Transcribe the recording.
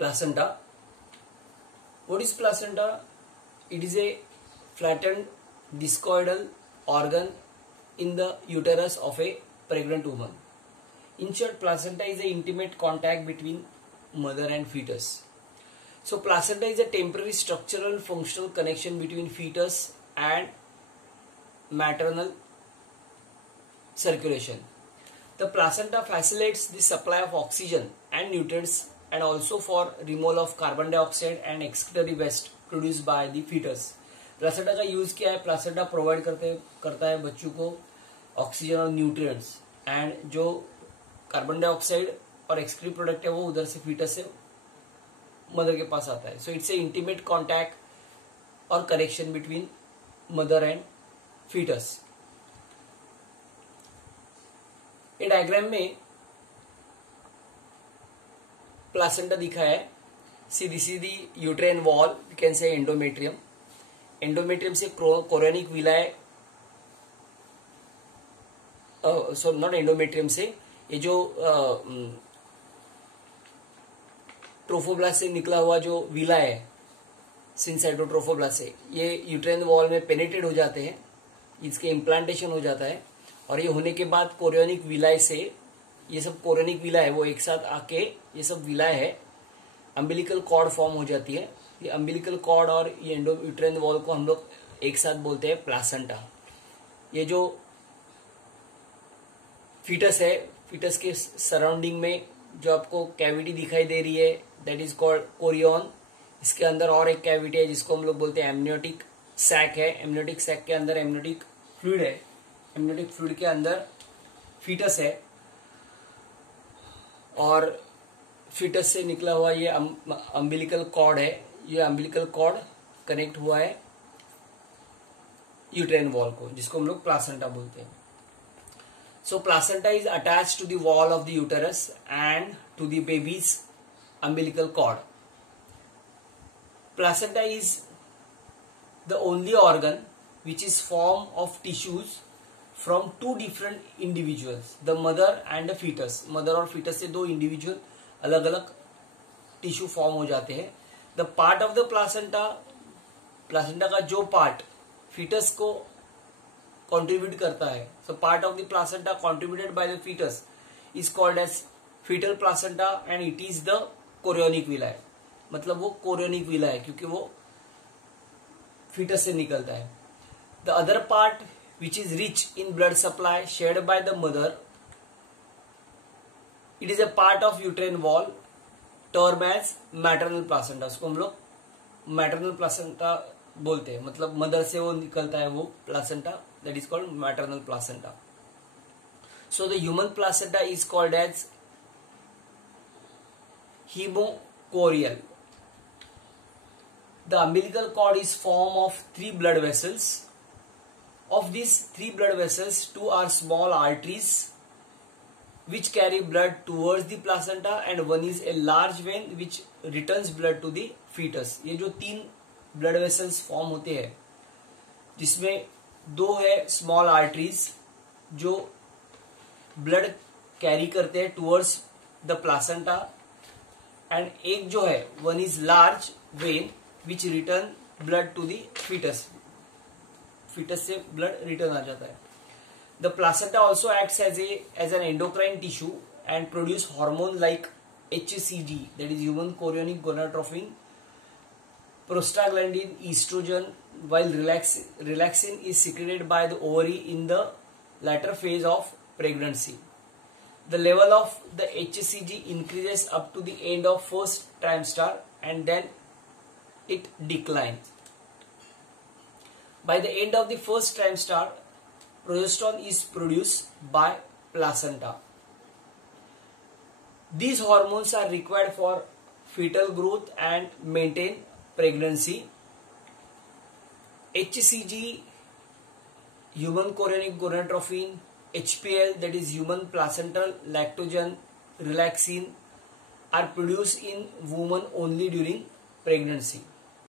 Placenta. What is placenta? It is a flattened discoidal organ in the uterus of a pregnant woman. In short, placenta is an intimate contact between mother and fetus. So placenta is a temporary structural functional connection between fetus and maternal circulation. The placenta facilitates the supply of oxygen and nutrients and also for removal of carbon dioxide and excretory waste produced by the fetus. Placenta का use क्या है? Placenta provide करता है बच्चों को oxygen और nutrients and जो carbon dioxide और एक्सक्रीट प्रोडक्ट है वो उधर से फीटस से मदर के पास आता है. So it's a intimate contact और connection between mother and fetus. ये डायग्राम में प्लासेंटा दिखा है. सीधी सीधी uterine wall, we can say endometrium. Endometrium से chorionic villi, sorry not endometrium से, ये जो ट्रोफोब्लास्ट से निकला हुआ जो विला है सिंसाइटोट्रोफोब्लास्ट से, ये यूट्रेन वॉल में पेनेट्रेट हो जाते हैं, इसके इम्प्लांटेशन हो जाता है और ये होने के बाद कोरियोनिक विलाय से, ये सब कोरियोनिक विला है वो एक साथ आके ये सब विलाय है, अम्बिलिकल कॉर्ड फॉर्म हो जाती है. ये अम्बिलिकल कॉर्ड और ये यूट्रेन वॉल को हम लोग एक साथ बोलते हैं प्लासेंटा. ये जो फीटस है, फीटस के सराउंडिंग में जो आपको कैविटी दिखाई दे रही है दैट इज कॉल्ड कोरियन. इसके अंदर और एक कैविटी है जिसको हम लोग बोलते हैं एमनियोटिक सैक है. एमनियोटिक सैक के अंदर एमनियोटिक फ्लूइड है. एमनियोटिक फ्लूइड के अंदर फीटस है और फीटस से निकला हुआ ये अम्बिलिकल कॉर्ड है. ये अम्बिलिकल कॉर्ड कनेक्ट हुआ है यूट्रेन वॉल को, जिसको हम लोग प्लासेंटा बोलते हैं. So placenta is attach to the wall of the uterus and to the baby's umbilical cord. Placenta is the only organ which is form of tissues from two different individuals, the mother and the fetus. Mother और foetus से दो individual अलग अलग tissue form हो जाते हैं. The part of the placenta, placenta का जो पार्ट फीटस को कंट्रीब्यूट करता है, so part of the placenta contributed by the fetus is called as fetal placenta and it is the chorionic villi. मतलब वो कोरियोनिक विला है क्योंकि वो फीटस से निकलता है. The other part which is rich in blood supply shared by the mother, it is a part of uterine wall termed as maternal placenta. उसको हम लोग maternal placenta बोलते हैं. मतलब मदर से वो निकलता है वो placenta, that is called maternal placenta. So the human placenta is called as hemochorial. The umbilical cord is formed of 3 blood vessels. Of these 3 blood vessels, 2 are small arteries which carry blood towards the placenta and one is a large vein which returns blood to the fetus. ये जो 3 blood vessels form होते हैं जिसमें 2 है small arteries जो blood carry करते हैं towards the placenta and एक जो है one is large vein which return blood to the fetus. Fetus से ब्लड रिटर्न आ जाता है. The placenta also acts as an endocrine tissue and produce hormone like HCG, that is human chorionic gonadotropin, prostaglandin, oestrogen, while relaxin is secreted by the ovary in the latter phase of pregnancy. The level of the HCG increases up to the end of first trimester and then it declines. By the end of the first trimester, progesterone is produced by placenta. These hormones are required for fetal growth and maintain pregnancy. HCG, human chorionic gonadotropin, HPL, that is human placental lactogen, relaxin, are produced in women only during pregnancy.